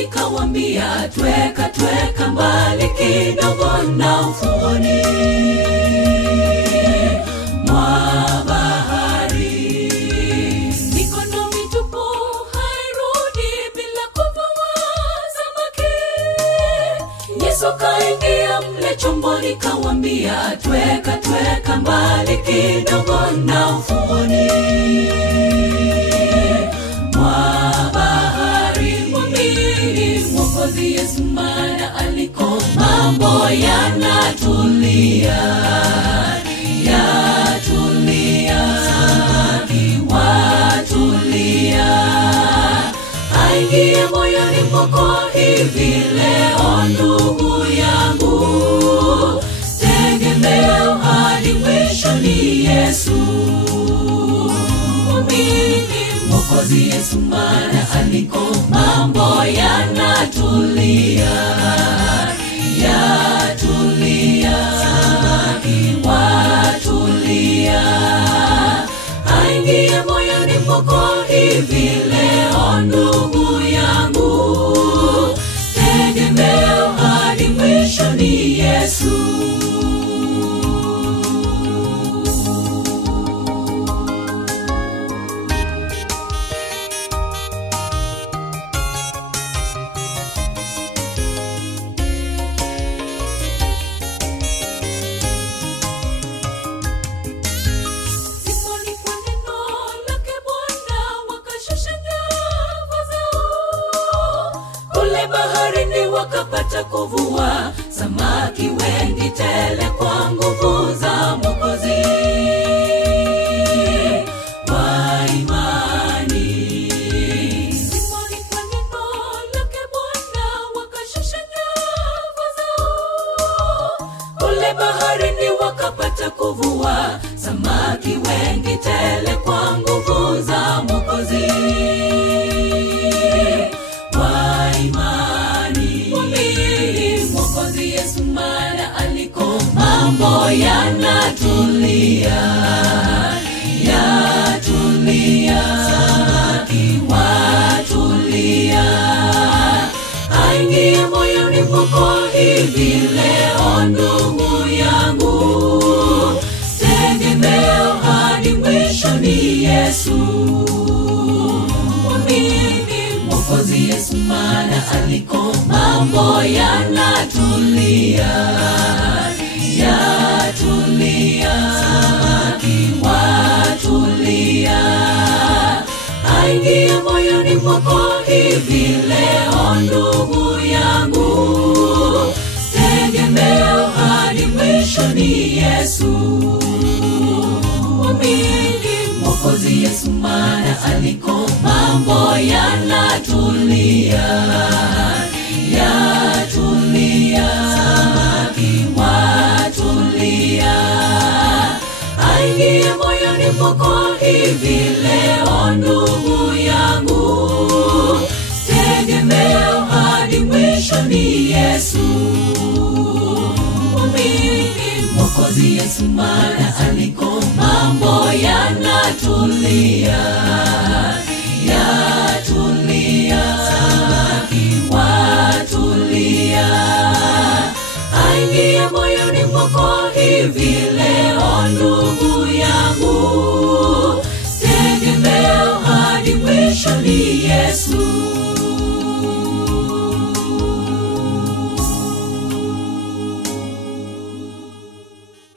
nikawambia, tweka mbali kidogo na ufuoni mwa bahari. Mikono mitupu hairudi bila kuvua samaki. Yesu kaingia mle chomboni kawambia, tweka mbali kidogo na ufuoni mwa bahari. Mwamini Mwokozi Yesu, maana aliko mambo yanatulia, watulia. Aingie moyoni mwako hivi leo ndugu yangu, tegemeo hadi mwisho ni Yesu. Mwamini Mwokozi Yesu, maana aliko mambo yanatulia, watulia. Aingie moyoni mwako hivi leo ndugu yangu, tegemeo hadi mwisho ni Yesu. Baharini wakapata kuvua samaki wengi tele kwa nguvu za Mwokozi wa imani. Simoni kwa neno lake Bwana wakashusha nyavu zao. Kule baharini wakapata kuvua samaki wengi tele kwa nguvu za Mwokozi wa imani. Mwamini Mwokozi Yesu, maana aliko mambo yanatulia, watulia. Aingie moyoni mwako hivi leo ndugu yangu, tegemeo hadi mwisho ni Yesu. Mwamini Mwokozi Yesu, maana aliko mambo yanatulia, watulia. Aingie moyoni mwako hivi leo ndugu yangu, tegemeo hadi mwisho ni Yesu. Mwamini Mwokozi Yesu, maana aliko mambo yanatulia, watulia. Aingie moyoni mwako hivi leo ndugu yangu, tegemeo hadi mwisho ni Yesu. Mwamini Mwokozi Yesu, maana aliko mambo yanatulia, watulia. Aingie moyoni mwako hivi leo ndugu yangu, tegemeo hadi mwisho ni Yesu.